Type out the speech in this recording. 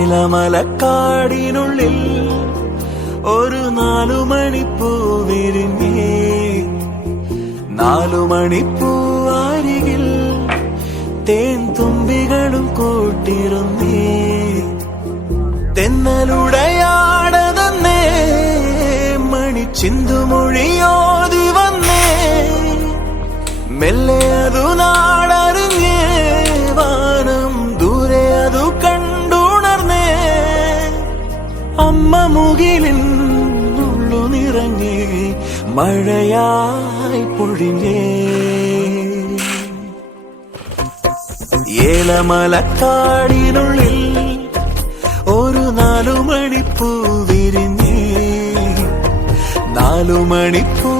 ഏലമലക്കാടിനുള്ളിൽ ഒരു 4 മണിപ്പൂ വിരിഞ്ഞേ. 4 മണിപ്പൂ അരികിൽ തേൻ തുമ്പികളും കൂട്ടിരുന്നേ. തെന്നലുടയാടതന്നേ മണിച്ചിന്തുമൊഴിയോതി വന്നേ. മെല്ലെ അതു നാടറിഞ്ഞേ, വാനം ദൂരെ അതു കണ്ടുണർന്നേ. അമ്മ മുകിലിൻ ഉള്ളു നിറഞ്ഞേ, മഴയായി പൊഴിഞ്ഞേ. ഏലമലക്കാടിനുള്ളിൽ ഒരു 4 മണിപ്പൂ വിരിഞ്ഞേ. 4 മണിപ്പൂ